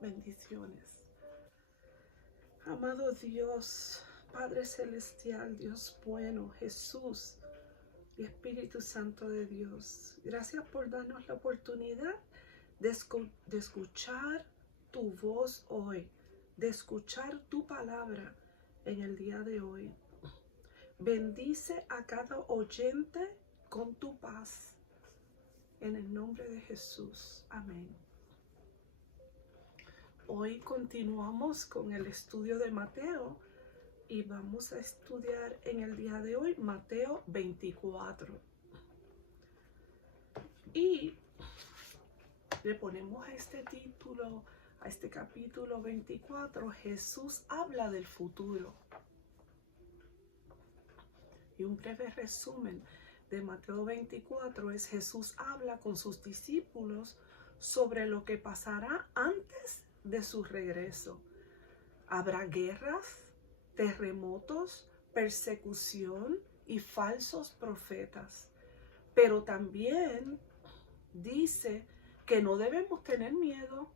Bendiciones. Amado Dios, Padre Celestial, Dios bueno, Jesús y Espíritu Santo de Dios, gracias por darnos la oportunidad de escuchar tu voz hoy, de escuchar tu palabra en el día de hoy. Bendice a cada oyente con tu paz. En el nombre de Jesús. Amén. Hoy continuamos con el estudio de Mateo y vamos a estudiar en el día de hoy Mateo 24. Y le ponemos a este título, a este capítulo 24, Jesús habla del futuro. Y un breve resumen de Mateo 24 es: Jesús habla con sus discípulos sobre lo que pasará antes de su regreso. Habrá guerras, terremotos, persecución y falsos profetas. Pero también dice que no debemos tener miedo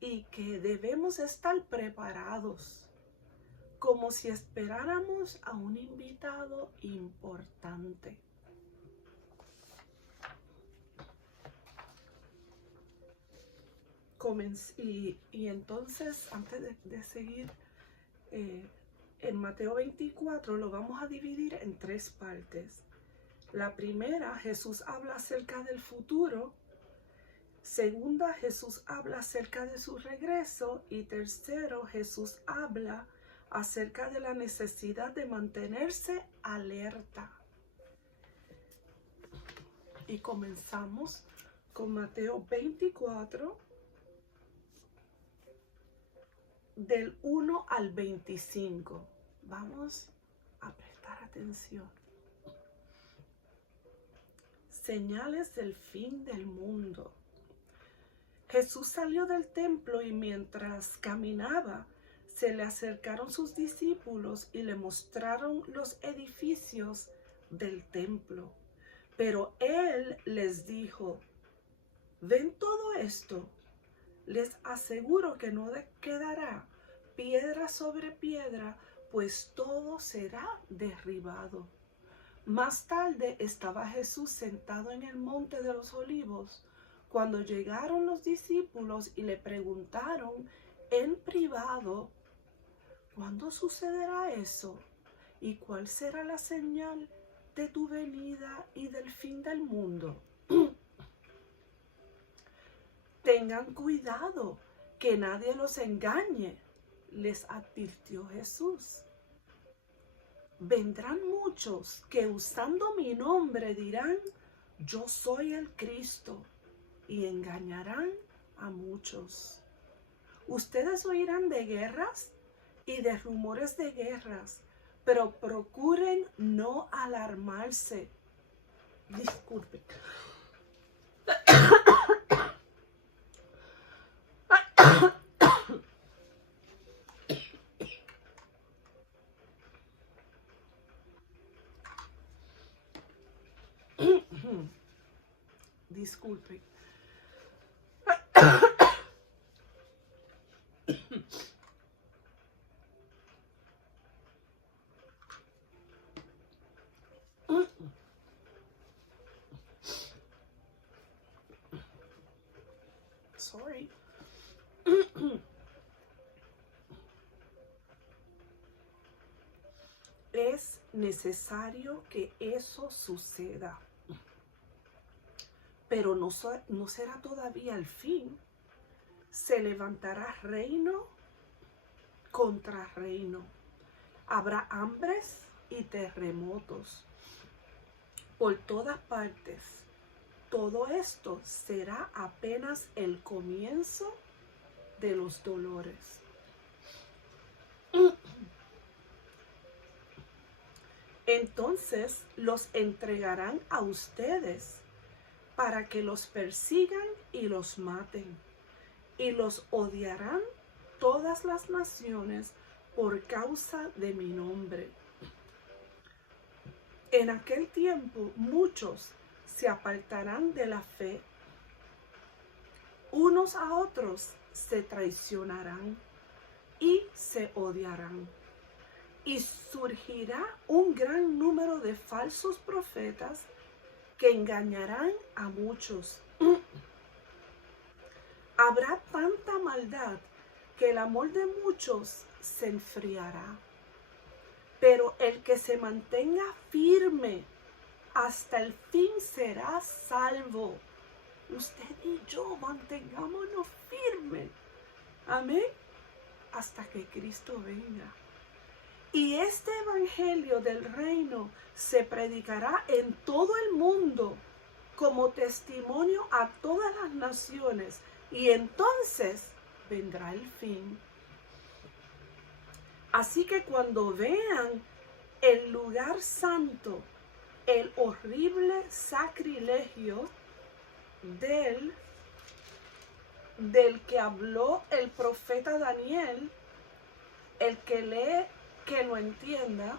y que debemos estar preparados, como si esperáramos a un invitado importante. Y entonces, antes de seguir, en Mateo 24 lo vamos a dividir en tres partes. La primera, Jesús habla acerca del futuro. Segunda, Jesús habla acerca de su regreso. Y tercero, Jesús habla acerca de la necesidad de mantenerse alerta. Y comenzamos con Mateo 24, del 1 al 25. Vamos a prestar atención. Señales del fin del mundo. Jesús salió del templo y mientras caminaba, se le acercaron sus discípulos y le mostraron los edificios del templo. Pero él les dijo: ¿ven todo esto? Les aseguro que no quedará piedra sobre piedra, pues todo será derribado. Más tarde estaba Jesús sentado en el monte de los Olivos, cuando llegaron los discípulos y le preguntaron en privado: ¿cuándo sucederá eso? ¿Y cuál será la señal de tu venida y del fin del mundo? Tengan cuidado que nadie los engañe, les advirtió Jesús. Vendrán muchos que usando mi nombre dirán: yo soy el Cristo, y engañarán a muchos. Ustedes oirán de guerras y de rumores de guerras, pero procuren no alarmarse. Disculpen. Disculpen. Sorry. Es necesario que eso suceda, pero no será todavía el fin. Se levantará reino contra reino. Habrá hambres y terremotos por todas partes. Todo esto será apenas el comienzo de los dolores. Entonces los entregarán a ustedes para que los persigan y los maten, y los odiarán todas las naciones por causa de mi nombre. En aquel tiempo muchos se apartarán de la fe. Unos a otros se traicionarán y se odiarán. Y surgirá un gran número de falsos profetas que engañarán a muchos. Habrá tanta maldad que el amor de muchos se enfriará. Pero el que se mantenga firme hasta el fin será salvo. Usted y yo mantengámonos firmes. Amén. Hasta que Cristo venga. Y este evangelio del reino se predicará en todo el mundo como testimonio a todas las naciones. Y entonces vendrá el fin. Así que cuando vean el lugar santo, el horrible sacrilegio del que habló el profeta Daniel, el que lee, que lo entienda,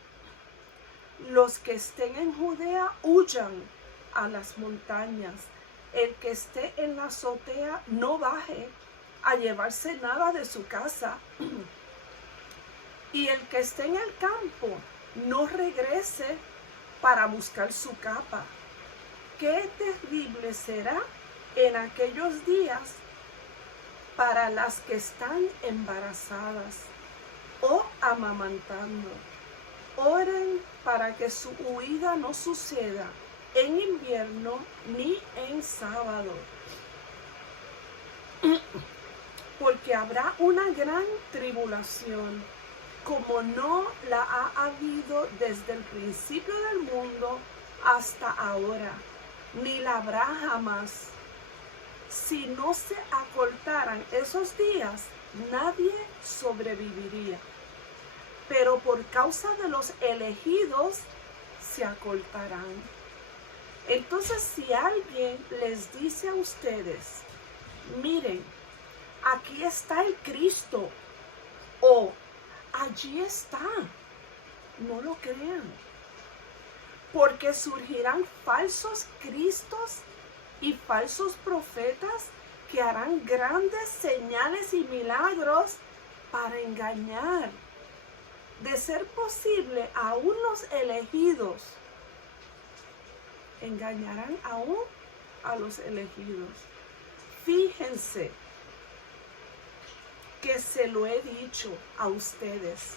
los que estén en Judea huyan a las montañas. El que esté en la azotea no baje a llevarse nada de su casa. Y el que esté en el campo no regrese para buscar su capa. Qué terrible será en aquellos días para las que están embarazadas o amamantando. Oren para que su huida no suceda en invierno ni en sábado, porque habrá una gran tribulación, como no la ha habido desde el principio del mundo hasta ahora, ni la habrá jamás. Si no se acortaran esos días, nadie sobreviviría. Pero por causa de los elegidos, se acortarán. Entonces, si alguien les dice a ustedes, miren, aquí está el Cristo, o allí está, no lo crean, porque surgirán falsos cristos y falsos profetas que harán grandes señales y milagros para engañar, de ser posible, aún los elegidos. Engañarán aún a los elegidos. Fíjense que se lo he dicho a ustedes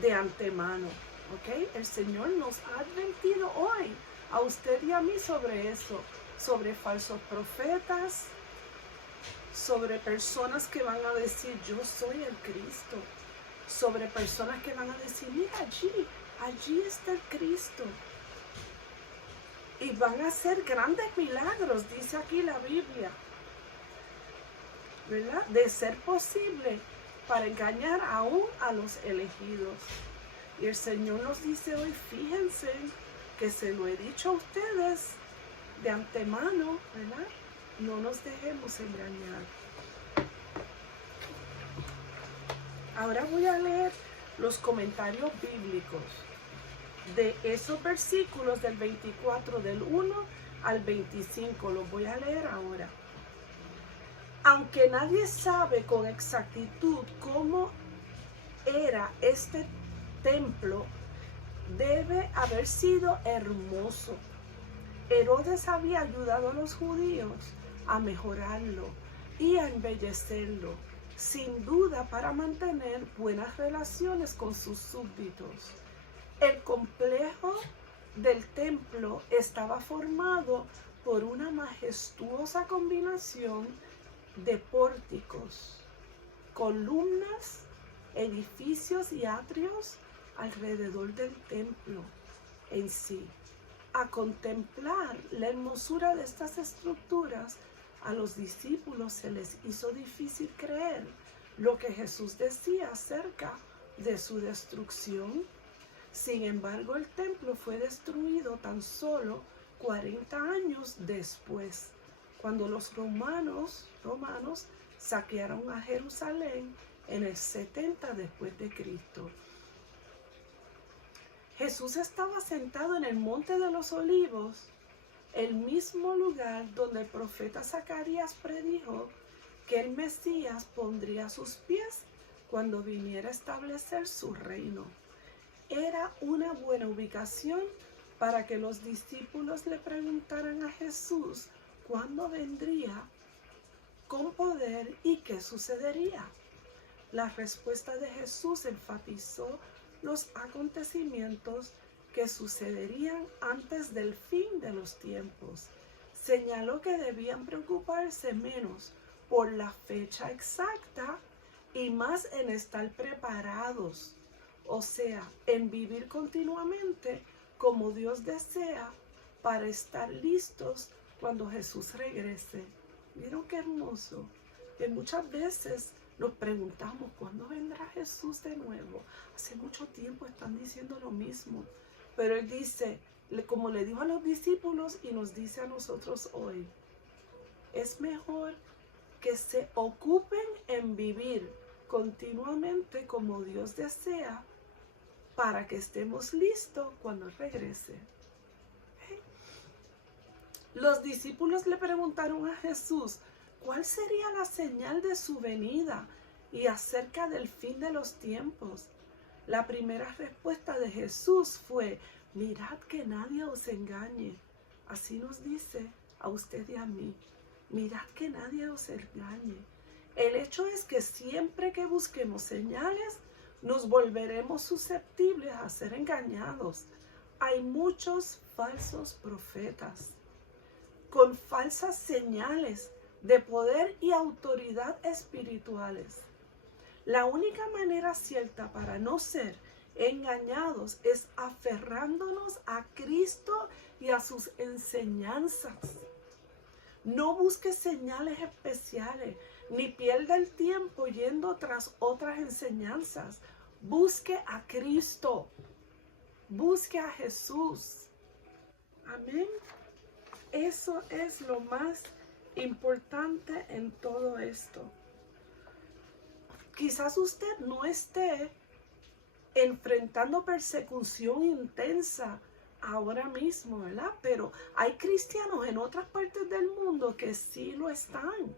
de antemano, ¿ok? El Señor nos ha advertido hoy a usted y a mí sobre eso, sobre falsos profetas, sobre personas que van a decir yo soy el Cristo, sobre personas que van a decir mira allí está el Cristo, y van a hacer grandes milagros, dice aquí la Biblia, ¿verdad? De ser posible, para engañar aún a los elegidos. Y el Señor nos dice hoy, fíjense que se lo he dicho a ustedes de antemano, ¿verdad? No nos dejemos engañar. Ahora voy a leer los comentarios bíblicos de esos versículos del 24, del 1 al 25. Los voy a leer ahora. Aunque nadie sabe con exactitud cómo era este templo, debe haber sido hermoso. Herodes había ayudado a los judíos a mejorarlo y a embellecerlo, sin duda para mantener buenas relaciones con sus súbditos. El complejo del templo estaba formado por una majestuosa combinación de pórticos, columnas, edificios y atrios alrededor del templo en sí. A contemplar la hermosura de estas estructuras, a los discípulos se les hizo difícil creer lo que Jesús decía acerca de su destrucción. Sin embargo, el templo fue destruido tan solo 40 años después, cuando los romanos saquearon a Jerusalén en el 70 después de Cristo. Jesús estaba sentado en el monte de los Olivos, el mismo lugar donde el profeta Zacarías predijo que el Mesías pondría a sus pies cuando viniera a establecer su reino. Era una buena ubicación para que los discípulos le preguntaran a Jesús cuándo vendría con poder y qué sucedería. La respuesta de Jesús enfatizó los acontecimientos que sucederían antes del fin de los tiempos. Señaló que debían preocuparse menos por la fecha exacta y más en estar preparados, o sea, en vivir continuamente como Dios desea para estar listos cuando Jesús regrese. ¿Vieron qué hermoso? Que muchas veces nos preguntamos, ¿cuándo vendrá Jesús de nuevo? Hace mucho tiempo están diciendo lo mismo, pero Él dice, como le dijo a los discípulos y nos dice a nosotros hoy, es mejor que se ocupen en vivir continuamente como Dios desea para que estemos listos cuando regrese. Los discípulos le preguntaron a Jesús cuál sería la señal de su venida y acerca del fin de los tiempos. La primera respuesta de Jesús fue, mirad que nadie os engañe. Así nos dice a usted y a mí. Mirad que nadie os engañe. El hecho es que siempre que busquemos señales, nos volveremos susceptibles a ser engañados. Hay muchos falsos profetas con falsas señales de poder y autoridad espirituales. La única manera cierta para no ser engañados es aferrándonos a Cristo y a sus enseñanzas. No busque señales especiales, ni pierda el tiempo yendo tras otras enseñanzas. Busque a Cristo. Busque a Jesús. Amén. Eso es lo más importante en todo esto. Quizás usted no esté enfrentando persecución intensa ahora mismo, ¿verdad? Pero hay cristianos en otras partes del mundo que sí lo están.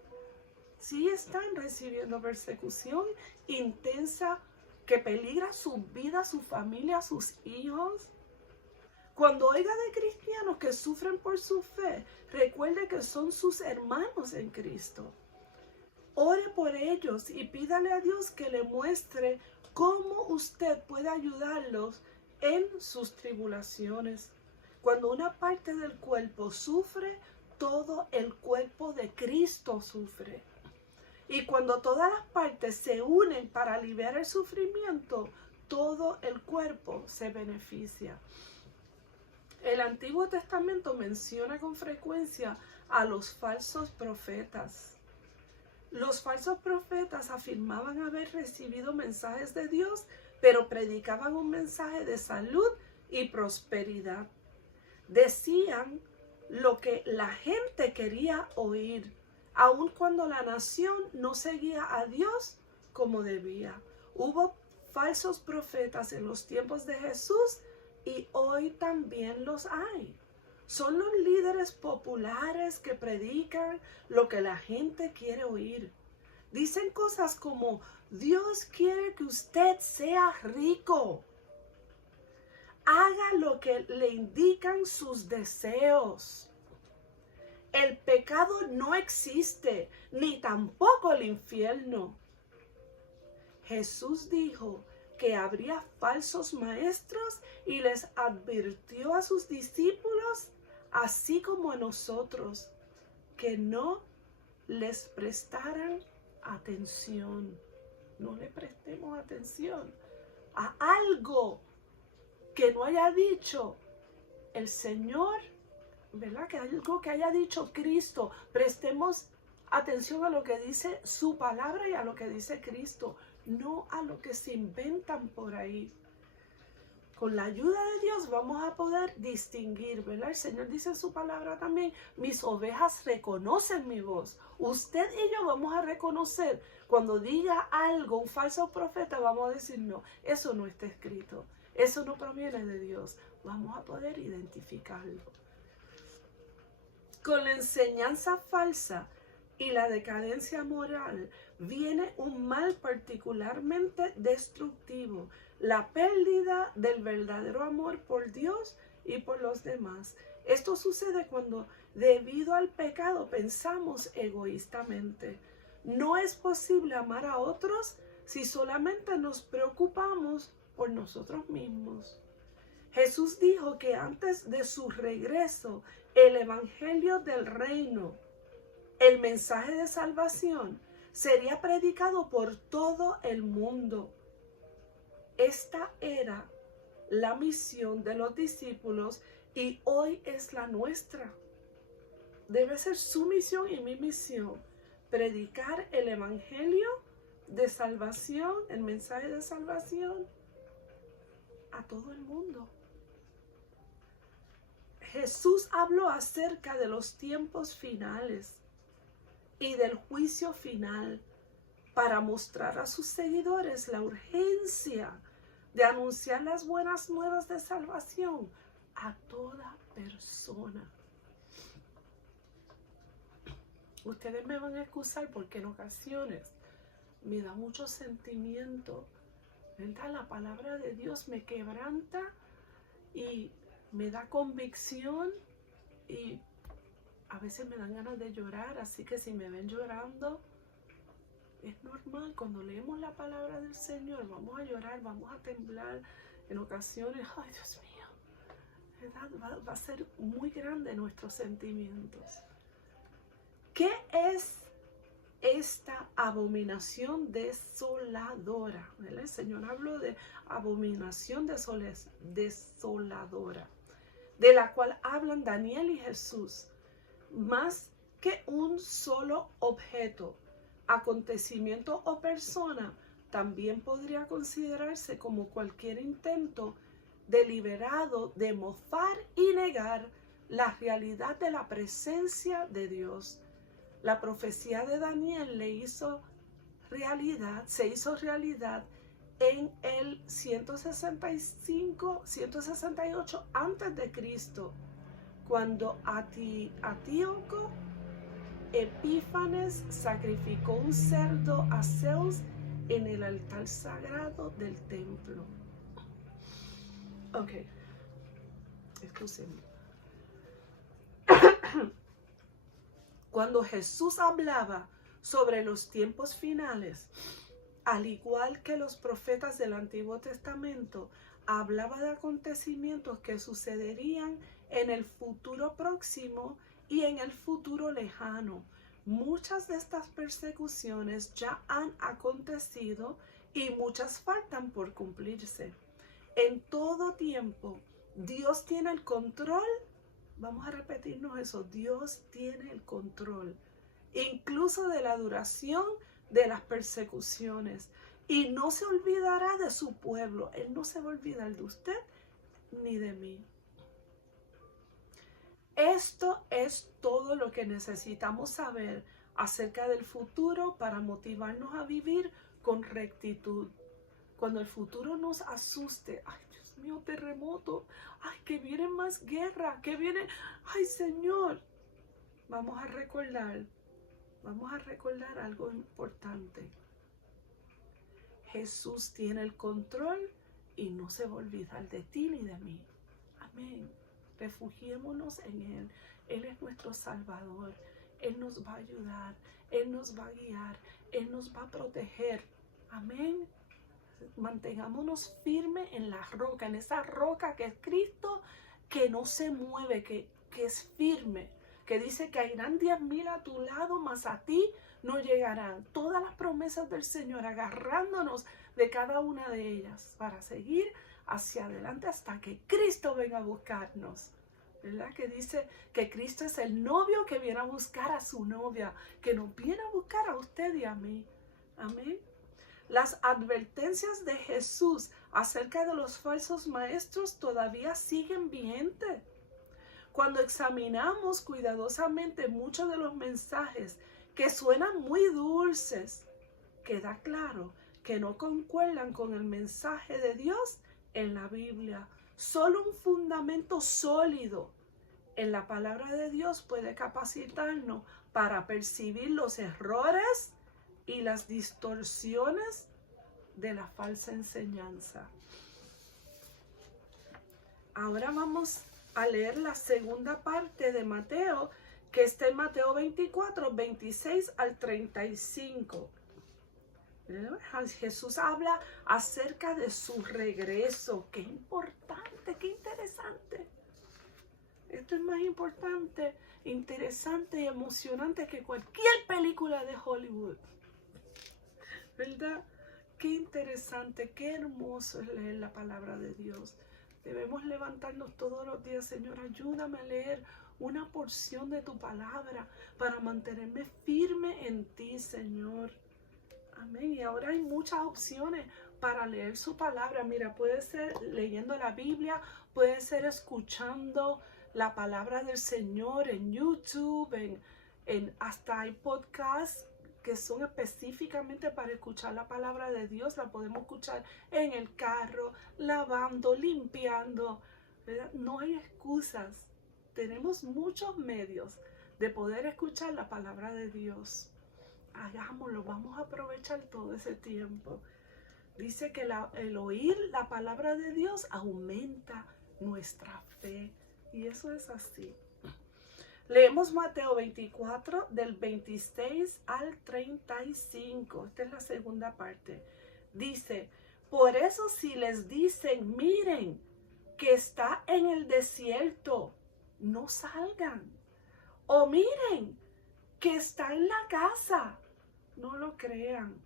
Sí están recibiendo persecución intensa que peligra su vida, su familia, sus hijos. Cuando oiga de cristianos que sufren por su fe, recuerde que son sus hermanos en Cristo. Ore por ellos y pídale a Dios que le muestre cómo usted puede ayudarlos en sus tribulaciones. Cuando una parte del cuerpo sufre, todo el cuerpo de Cristo sufre. Y cuando todas las partes se unen para aliviar el sufrimiento, todo el cuerpo se beneficia. El Antiguo Testamento menciona con frecuencia a los falsos profetas. Los falsos profetas afirmaban haber recibido mensajes de Dios, pero predicaban un mensaje de salud y prosperidad. Decían lo que la gente quería oír, aun cuando la nación no seguía a Dios como debía. Hubo falsos profetas en los tiempos de Jesús y hoy también los hay. Son los líderes populares que predican lo que la gente quiere oír. Dicen cosas como, Dios quiere que usted sea rico. Haga lo que le indican sus deseos. El pecado no existe, ni tampoco el infierno. Jesús dijo que habría falsos maestros y les advirtió a sus discípulos, así como a nosotros, que no les prestaran atención. No le prestemos atención a algo que no haya dicho el Señor, ¿verdad? Que algo que haya dicho Cristo. Prestemos atención a lo que dice su palabra y a lo que dice Cristo, no a lo que se inventan por ahí. Con la ayuda de Dios vamos a poder distinguir, ¿verdad? El Señor dice en su palabra también, mis ovejas reconocen mi voz. Usted y yo vamos a reconocer cuando diga algo, un falso profeta, vamos a decir, no, eso no está escrito. Eso no proviene de Dios. Vamos a poder identificarlo. Con la enseñanza falsa y la decadencia moral, viene un mal particularmente destructivo, la pérdida del verdadero amor por Dios y por los demás. Esto sucede cuando, debido al pecado, pensamos egoístamente. No es posible amar a otros si solamente nos preocupamos por nosotros mismos. Jesús dijo que antes de su regreso, el evangelio del reino, el mensaje de salvación, sería predicado por todo el mundo. Esta era la misión de los discípulos y hoy es la nuestra. Debe ser su misión y mi misión, predicar el evangelio de salvación, el mensaje de salvación a todo el mundo. Jesús habló acerca de los tiempos finales y del juicio final para mostrar a sus seguidores la urgencia de anunciar las buenas nuevas de salvación a toda persona. Ustedes me van a excusar porque en ocasiones me da mucho sentimiento, ¿verdad? La palabra de Dios me quebranta y me da convicción y a veces me dan ganas de llorar, así que si me ven llorando, es normal. Cuando leemos la palabra del Señor, vamos a llorar, vamos a temblar en ocasiones. Ay, Dios mío, ¿verdad? Va a ser muy grande nuestros sentimientos. ¿Qué es esta abominación desoladora? El Señor habló de abominación desoladora, de la cual hablan Daniel y Jesús. Más que un solo objeto, acontecimiento o persona, también podría considerarse como cualquier intento deliberado de mofar y negar la realidad de la presencia de Dios. La profecía de Daniel se hizo realidad en el 168 antes de Cristo, cuando Antíoco Epífanes sacrificó un cerdo a Zeus en el altar sagrado del templo. Ok, excúsenme. Cuando Jesús hablaba sobre los tiempos finales, al igual que los profetas del Antiguo Testamento, hablaba de acontecimientos que sucederían en el futuro próximo y en el futuro lejano. Muchas de estas persecuciones ya han acontecido y muchas faltan por cumplirse. En todo tiempo, Dios tiene el control. Vamos a repetirnos eso. Dios tiene el control, incluso de la duración de las persecuciones. Y no se olvidará de su pueblo. Él no se va a olvidar de usted ni de mí. Esto es todo lo que necesitamos saber acerca del futuro para motivarnos a vivir con rectitud. Cuando el futuro nos asuste, ay Dios mío, terremoto, ay que viene más guerra, que viene, ay Señor, vamos a recordar algo importante. Jesús tiene el control y no se va a olvidar de ti ni de mí. Amén. Refugiémonos en Él. Él es nuestro Salvador. Él nos va a ayudar. Él nos va a guiar. Él nos va a proteger. Amén. Mantengámonos firmes en la roca, en esa roca que es Cristo, que no se mueve, que es firme, que dice que irán 10,000 a tu lado, mas a ti no llegarán. Todas las promesas del Señor, agarrándonos de cada una de ellas para seguir hacia adelante hasta que Cristo venga a buscarnos. ¿Verdad? Que dice que Cristo es el novio que viene a buscar a su novia, que nos viene a buscar a usted y a mí. Amén. Las advertencias de Jesús acerca de los falsos maestros todavía siguen vigentes. Cuando examinamos cuidadosamente muchos de los mensajes que suenan muy dulces, queda claro que no concuerdan con el mensaje de Dios en la Biblia. Solo un fundamento sólido en la palabra de Dios puede capacitarnos para percibir los errores y las distorsiones de la falsa enseñanza. Ahora vamos a leer la segunda parte de Mateo, que está en Mateo 24, 26 al 35. Jesús habla acerca de su regreso. Qué importante, qué interesante. Esto es más importante, interesante y emocionante que cualquier película de Hollywood. ¿Verdad? Qué interesante, qué hermoso es leer la palabra de Dios. Debemos levantarnos todos los días. Señor, ayúdame a leer una porción de tu palabra para mantenerme firme en ti, Señor. Amén. Y ahora hay muchas opciones para leer su palabra. Mira, puede ser leyendo la Biblia, puede ser escuchando la palabra del Señor en YouTube, hasta hay podcasts que son específicamente para escuchar la palabra de Dios. La podemos escuchar en el carro, lavando, limpiando, ¿verdad? No hay excusas. Tenemos muchos medios de poder escuchar la palabra de Dios. Hagámoslo, vamos a aprovechar todo ese tiempo. Dice que el oír la palabra de Dios aumenta nuestra fe. Y eso es así. Leemos Mateo 24 del 26 al 35. Esta es la segunda parte. Dice, por eso si les dicen, miren, que está en el desierto, no salgan. O miren, que está en la casa, no lo crean.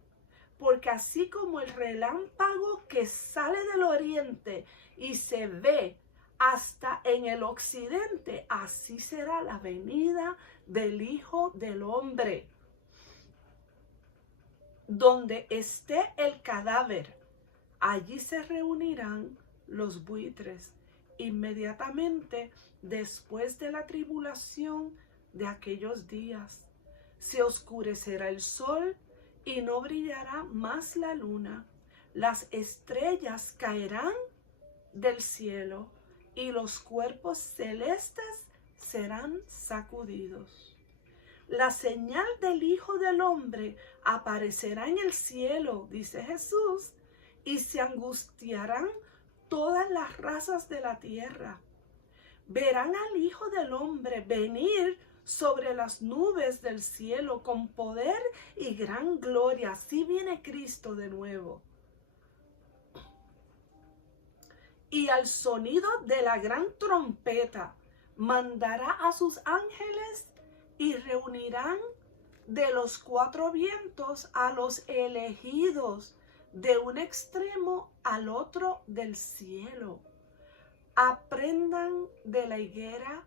Porque así como el relámpago que sale del oriente y se ve hasta en el occidente, así será la venida del Hijo del Hombre. Donde esté el cadáver, allí se reunirán los buitres. Inmediatamente después de la tribulación de aquellos días, se oscurecerá el sol y no brillará más la luna. Las estrellas caerán del cielo y los cuerpos celestes serán sacudidos. La señal del Hijo del Hombre aparecerá en el cielo, dice Jesús, y se angustiarán todas las razas de la tierra. Verán al Hijo del Hombre venir sobre las nubes del cielo con poder y gran gloria. Así viene Cristo de nuevo. Y al sonido de la gran trompeta mandará a sus ángeles y reunirán de los cuatro vientos a los elegidos de un extremo al otro del cielo. Aprendan de la higuera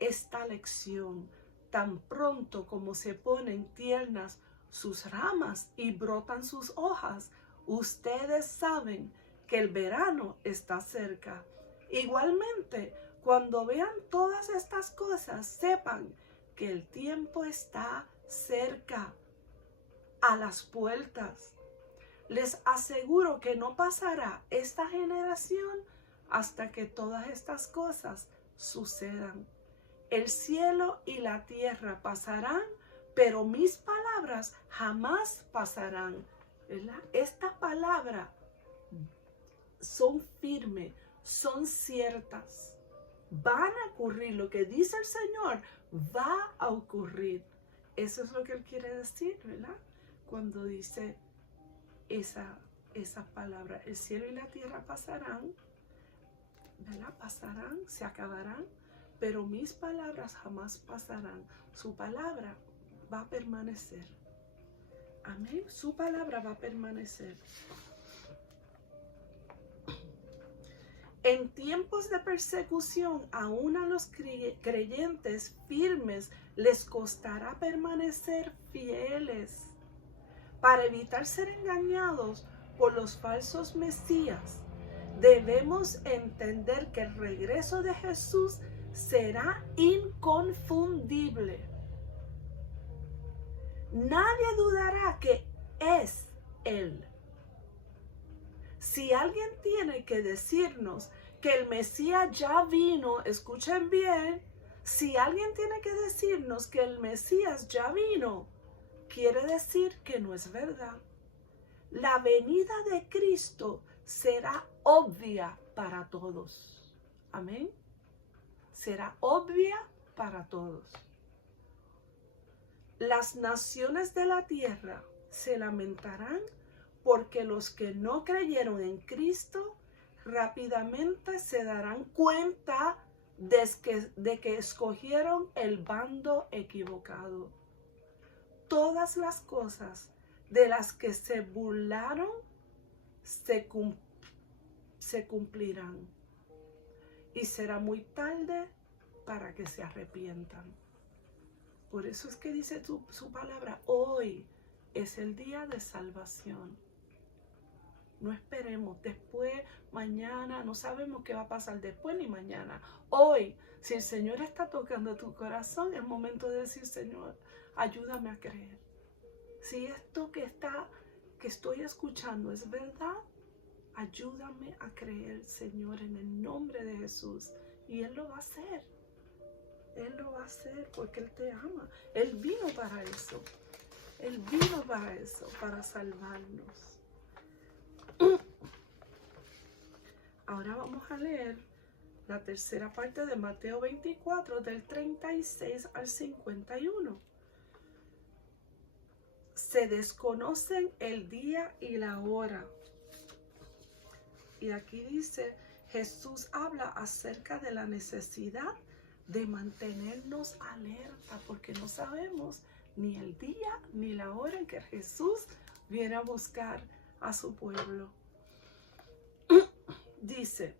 esta lección. Tan pronto como se ponen tiernas sus ramas y brotan sus hojas, ustedes saben que el verano está cerca. Igualmente, cuando vean todas estas cosas, sepan que el tiempo está cerca, a las puertas. Les aseguro que no pasará esta generación hasta que todas estas cosas sucedan. El cielo y la tierra pasarán, pero mis palabras jamás pasarán. ¿Verdad? Estas palabras son firmes, son ciertas. Van a ocurrir. Lo que dice el Señor va a ocurrir. Eso es lo que Él quiere decir, ¿verdad? Cuando dice esa palabra. El cielo y la tierra pasarán, ¿verdad? Pasarán, se acabarán, pero mis palabras jamás pasarán. Su palabra va a permanecer. Amén. Su palabra va a permanecer. En tiempos de persecución, aún a los creyentes firmes les costará permanecer fieles. Para evitar ser engañados por los falsos mesías, debemos entender que el regreso de Jesús será inconfundible. Nadie dudará que es Él. Si alguien tiene que decirnos que el Mesías ya vino, escuchen bien, Si alguien tiene que decirnos que el Mesías ya vino, quiere decir que no es verdad. La venida de Cristo será obvia para todos. Amén. Será obvia para todos. Las naciones de la tierra se lamentarán porque los que no creyeron en Cristo rápidamente se darán cuenta de que escogieron el bando equivocado. Todas las cosas de las que se burlaron se cumplirán. Y será muy tarde para que se arrepientan. Por eso es que dice su palabra, hoy es el día de salvación. No esperemos después, mañana, no sabemos qué va a pasar después ni mañana. Hoy, si el Señor está tocando tu corazón, es momento de decir, Señor, ayúdame a creer. Si esto que estoy escuchando es verdad, ayúdame a creer, Señor, en el nombre de Jesús. Y Él lo va a hacer. Él lo va a hacer porque Él te ama. Él vino para eso. Él vino para eso, para salvarnos. Ahora vamos a leer la tercera parte de Mateo 24, del 36 al 51. Se desconocen el día y la hora. Y aquí dice, Jesús habla acerca de la necesidad de mantenernos alerta, porque no sabemos ni el día ni la hora en que Jesús viene a buscar a su pueblo. Dice,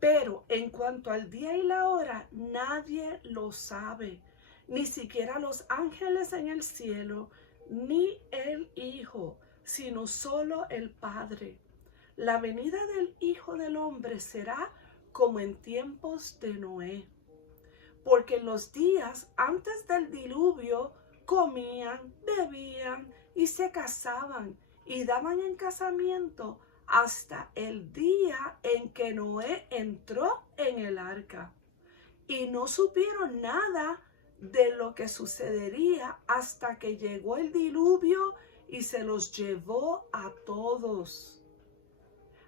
pero en cuanto al día y la hora, nadie lo sabe, ni siquiera los ángeles en el cielo, ni el Hijo, sino solo el Padre. La venida del Hijo del Hombre será como en tiempos de Noé, porque en los días antes del diluvio comían, bebían y se casaban y daban en casamiento hasta el día en que Noé entró en el arca. Y no supieron nada de lo que sucedería hasta que llegó el diluvio y se los llevó a todos.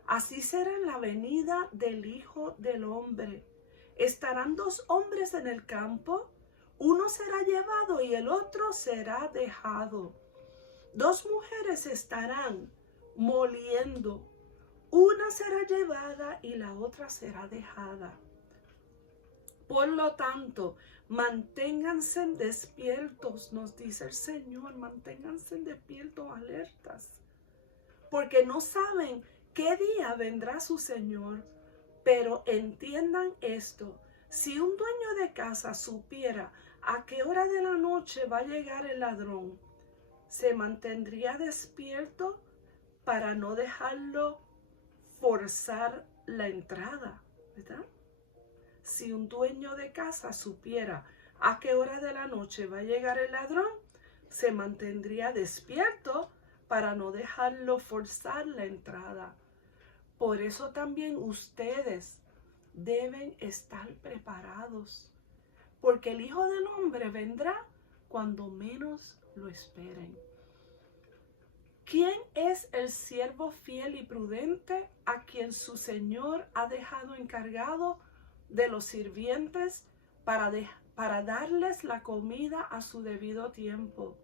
Así será en la venida del Hijo del Hombre. Estarán dos hombres en el campo, uno será llevado y el otro será dejado. Dos mujeres estarán moliendo, una será llevada y la otra será dejada. Por lo tanto, manténganse despiertos, nos dice el Señor, manténganse despiertos, alertas, porque no saben qué día vendrá su Señor. Pero entiendan esto, si un dueño de casa supiera a qué hora de la noche va a llegar el ladrón, se mantendría despierto para no dejarlo forzar la entrada, ¿verdad? Si un dueño de casa supiera a qué hora de la noche va a llegar el ladrón, se mantendría despierto para no dejarlo forzar la entrada. Por eso también ustedes deben estar preparados, porque el Hijo del Hombre vendrá cuando menos lo esperen. ¿Quién es el siervo fiel y prudente a quien su Señor ha dejado encargado de los sirvientes para darles la comida a su debido tiempo?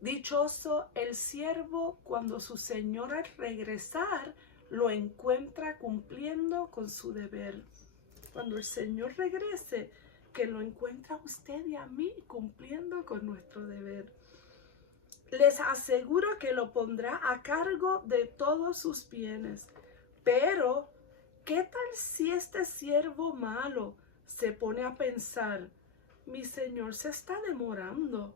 Dichoso el siervo cuando su Señor al regresar lo encuentra cumpliendo con su deber. Cuando el Señor regrese, que lo encuentre a usted y a mí cumpliendo con nuestro deber. Les aseguro que lo pondrá a cargo de todos sus bienes. Pero, ¿qué tal si este siervo malo se pone a pensar, mi Señor se está demorando?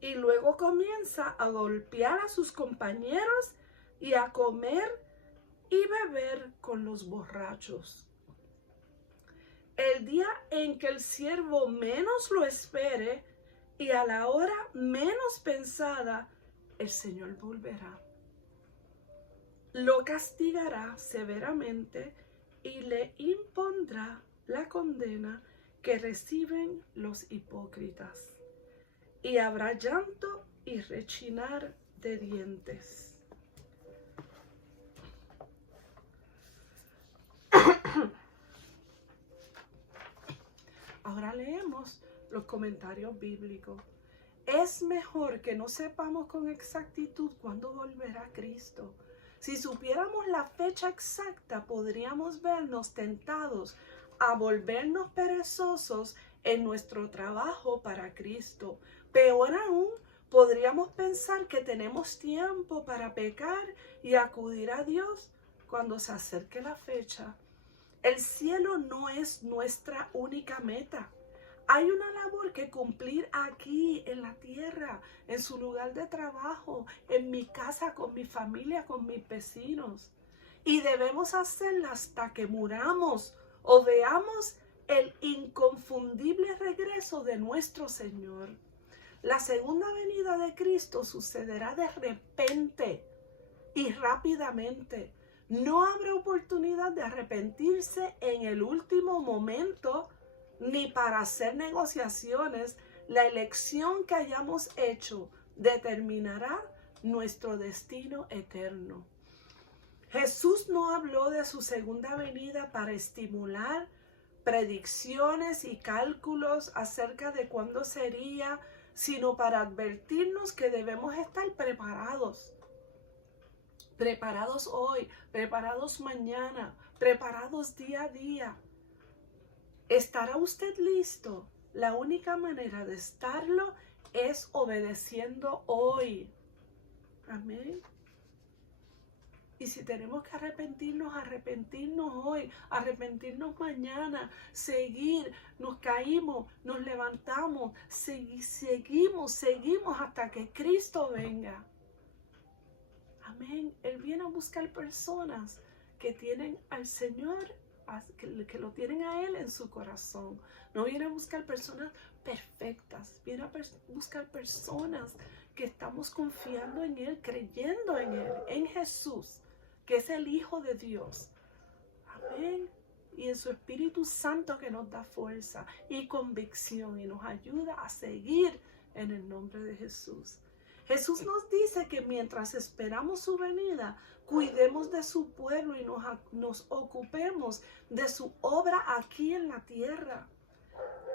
Y luego comienza a golpear a sus compañeros y a comer y beber con los borrachos. El día en que el siervo menos lo espere y a la hora menos pensada, el Señor volverá. Lo castigará severamente y le impondrá la condena que reciben los hipócritas, y habrá llanto y rechinar de dientes. Ahora leemos los comentarios bíblicos. Es mejor que no sepamos con exactitud cuándo volverá Cristo. Si supiéramos la fecha exacta, podríamos vernos tentados a volvernos perezosos en nuestro trabajo para Cristo. Peor aún, podríamos pensar que tenemos tiempo para pecar y acudir a Dios cuando se acerque la fecha. El cielo no es nuestra única meta. Hay una labor que cumplir aquí en la tierra, en su lugar de trabajo, en mi casa, con mi familia, con mis vecinos. Y debemos hacerla hasta que muramos o veamos el inconfundible regreso de nuestro Señor. La segunda venida de Cristo sucederá de repente y rápidamente. No habrá oportunidad de arrepentirse en el último momento ni para hacer negociaciones. La elección que hayamos hecho determinará nuestro destino eterno. Jesús no habló de su segunda venida para estimular predicciones y cálculos acerca de cuándo sería, sino para advertirnos que debemos estar preparados. Preparados hoy, preparados mañana, preparados día a día. ¿Estará usted listo? La única manera de estarlo es obedeciendo hoy. Amén. Y si tenemos que arrepentirnos hoy, arrepentirnos mañana, seguir, nos caímos, nos levantamos, seguimos hasta que Cristo venga. Amén. Él viene a buscar personas que tienen al Señor, que lo tienen a Él en su corazón. No viene a buscar personas perfectas, viene a buscar personas que estamos confiando en Él, creyendo en Él, en Jesús, que es el Hijo de Dios. Amén. Y en su Espíritu Santo que nos da fuerza y convicción y nos ayuda a seguir en el nombre de Jesús. Jesús nos dice que mientras esperamos su venida, cuidemos de su pueblo y nos ocupemos de su obra aquí en la tierra,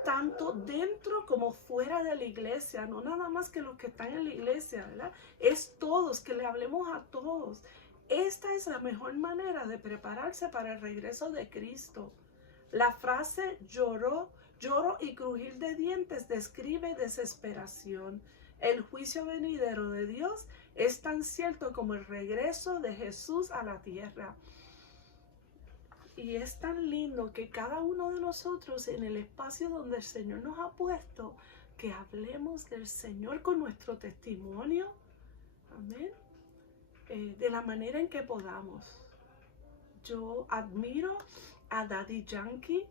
tanto dentro como fuera de la iglesia, no nada más que los que están en la iglesia, ¿verdad? Es todos, que le hablemos a todos. Esta es la mejor manera de prepararse para el regreso de Cristo. La frase lloro y crujir de dientes describe desesperación. El juicio venidero de Dios es tan cierto como el regreso de Jesús a la tierra. Y es tan lindo que cada uno de nosotros en el espacio donde el Señor nos ha puesto, que hablemos del Señor con nuestro testimonio. Amén. De la manera en que podamos. Yo admiro a Daddy Yankee,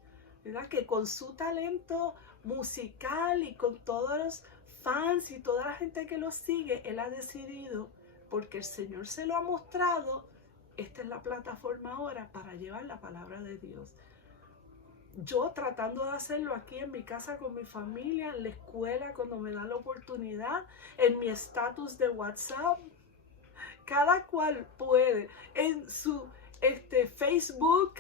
¿verdad? Que con su talento musical y con todos los fans y toda la gente que lo sigue, él ha decidido, porque el Señor se lo ha mostrado, esta es la plataforma ahora para llevar la palabra de Dios. Yo tratando de hacerlo aquí en mi casa con mi familia, en la escuela, cuando me dan la oportunidad, en mi estatus de WhatsApp, cada cual puede en su Facebook,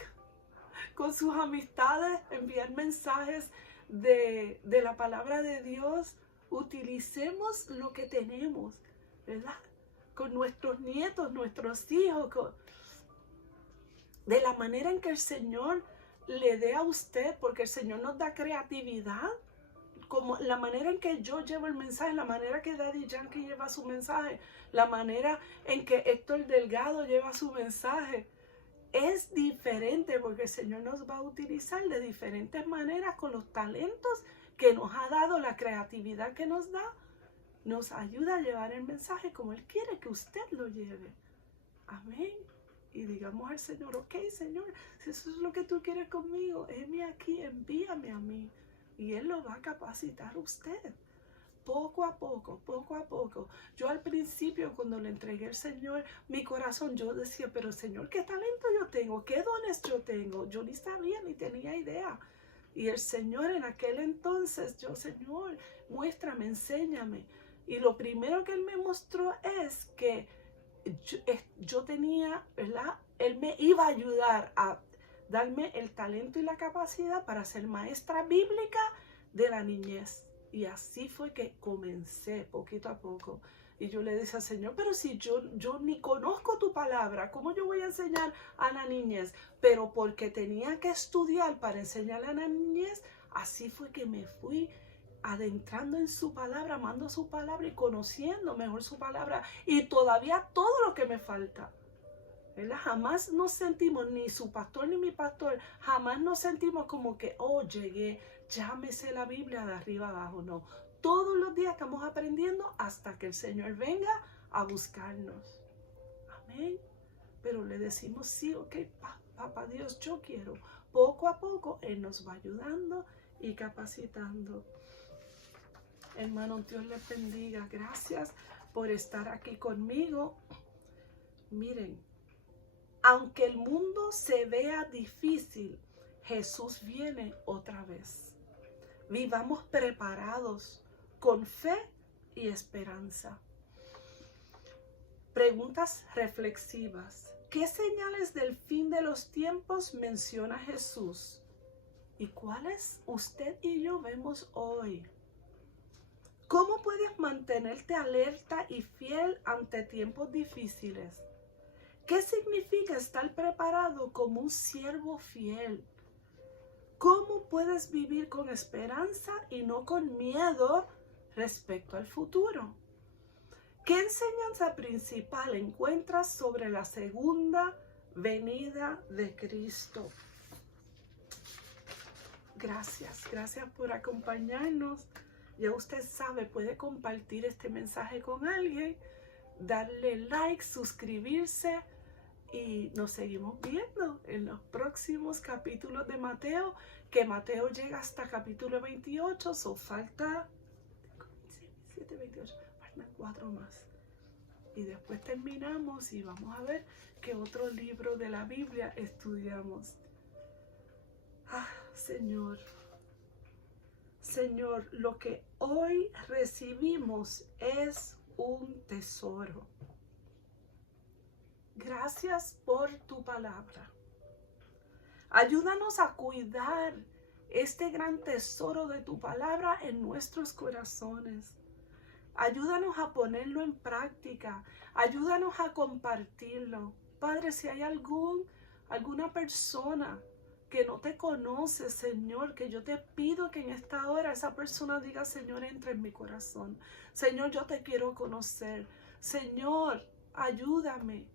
con sus amistades, enviar mensajes de la palabra de Dios. Utilicemos lo que tenemos, ¿verdad? Con nuestros nietos, nuestros hijos, de la manera en que el Señor le dé a usted, porque el Señor nos da creatividad, como la manera en que yo llevo el mensaje, la manera que Daddy Yankee lleva su mensaje, la manera en que Héctor Delgado lleva su mensaje, es diferente porque el Señor nos va a utilizar de diferentes maneras con los talentos que nos ha dado, la creatividad que nos da, nos ayuda a llevar el mensaje como Él quiere que usted lo lleve. Amén. Y digamos al Señor, ok, Señor, si eso es lo que tú quieres conmigo, heme aquí, envíame a mí. Y Él lo va a capacitar a usted. Poco a poco, poco a poco. Yo al principio, cuando le entregué al Señor mi corazón, yo decía, pero Señor, ¿qué talento yo tengo? ¿Qué dones yo tengo? Yo ni sabía, ni tenía idea. Y el Señor en aquel entonces, yo, Señor, muéstrame, enséñame. Y lo primero que Él me mostró es que yo tenía, ¿verdad? Él me iba a ayudar a darme el talento y la capacidad para ser maestra bíblica de la niñez. Y así fue que comencé poquito a poco. Y yo le decía al Señor, pero si yo ni conozco tu palabra, ¿cómo yo voy a enseñar a la niñez? Pero porque tenía que estudiar para enseñarle a la niñez, así fue que me fui adentrando en su palabra, amando su palabra y conociendo mejor su palabra. Y todavía todo lo que me falta, ¿verdad? Jamás nos sentimos, ni su pastor ni mi pastor, jamás nos sentimos como que, oh, llegué, ya me sé la Biblia de arriba abajo. No, todos los días estamos aprendiendo hasta que el Señor venga a buscarnos. Amén. Pero le decimos, sí, ok, papá Dios, yo quiero. Poco a poco Él nos va ayudando y capacitando. Hermano, Dios les bendiga. Gracias por estar aquí conmigo. Miren, aunque el mundo se vea difícil, Jesús viene otra vez. Vivamos preparados con fe y esperanza. Preguntas reflexivas. ¿Qué señales del fin de los tiempos menciona Jesús? ¿Y cuáles usted y yo vemos hoy? ¿Cómo puedes mantenerte alerta y fiel ante tiempos difíciles? ¿Qué significa estar preparado como un siervo fiel? ¿Cómo puedes vivir con esperanza y no con miedo respecto al futuro? ¿Qué enseñanza principal encuentras sobre la segunda venida de Cristo? Gracias por acompañarnos. Ya usted sabe, puede compartir este mensaje con alguien, darle like, suscribirse y nos seguimos viendo en los próximos capítulos de Mateo, que Mateo llega hasta capítulo 28, falta 7, 28, faltan 4 más. Y después terminamos y vamos a ver qué otro libro de la Biblia estudiamos. Señor, lo que hoy recibimos es un tesoro. Gracias por tu palabra. Ayúdanos a cuidar este gran tesoro de tu palabra en nuestros corazones. Ayúdanos a ponerlo en práctica. Ayúdanos a compartirlo. Padre, si hay alguna persona que no te conoce, Señor, que yo te pido que en esta hora esa persona diga, Señor, entra en mi corazón. Señor, yo te quiero conocer. Señor, ayúdame.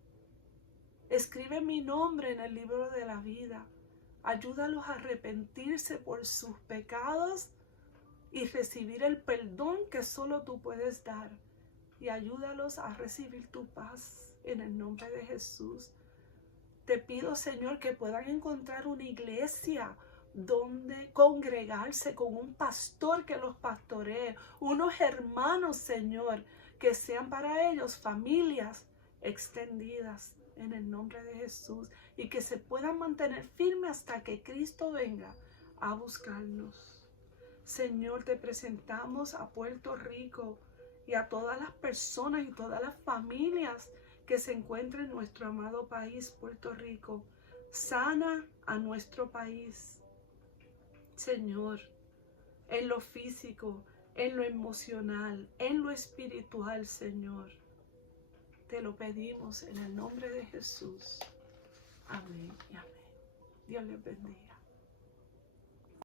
Escribe mi nombre en el libro de la vida. Ayúdalos a arrepentirse por sus pecados y recibir el perdón que solo tú puedes dar. Y ayúdalos a recibir tu paz en el nombre de Jesús. Te pido, Señor, que puedan encontrar una iglesia donde congregarse con un pastor que los pastoree, unos hermanos, Señor, que sean para ellos familias extendidas en el nombre de Jesús y que se puedan mantener firmes hasta que Cristo venga a buscarnos. Señor, te presentamos a Puerto Rico y a todas las personas y todas las familias que se encuentran en nuestro amado país, Puerto Rico. Sana a nuestro país, Señor, en lo físico, en lo emocional, en lo espiritual, Señor. Te lo pedimos en el nombre de Jesús. Amén y amén. Dios les bendiga.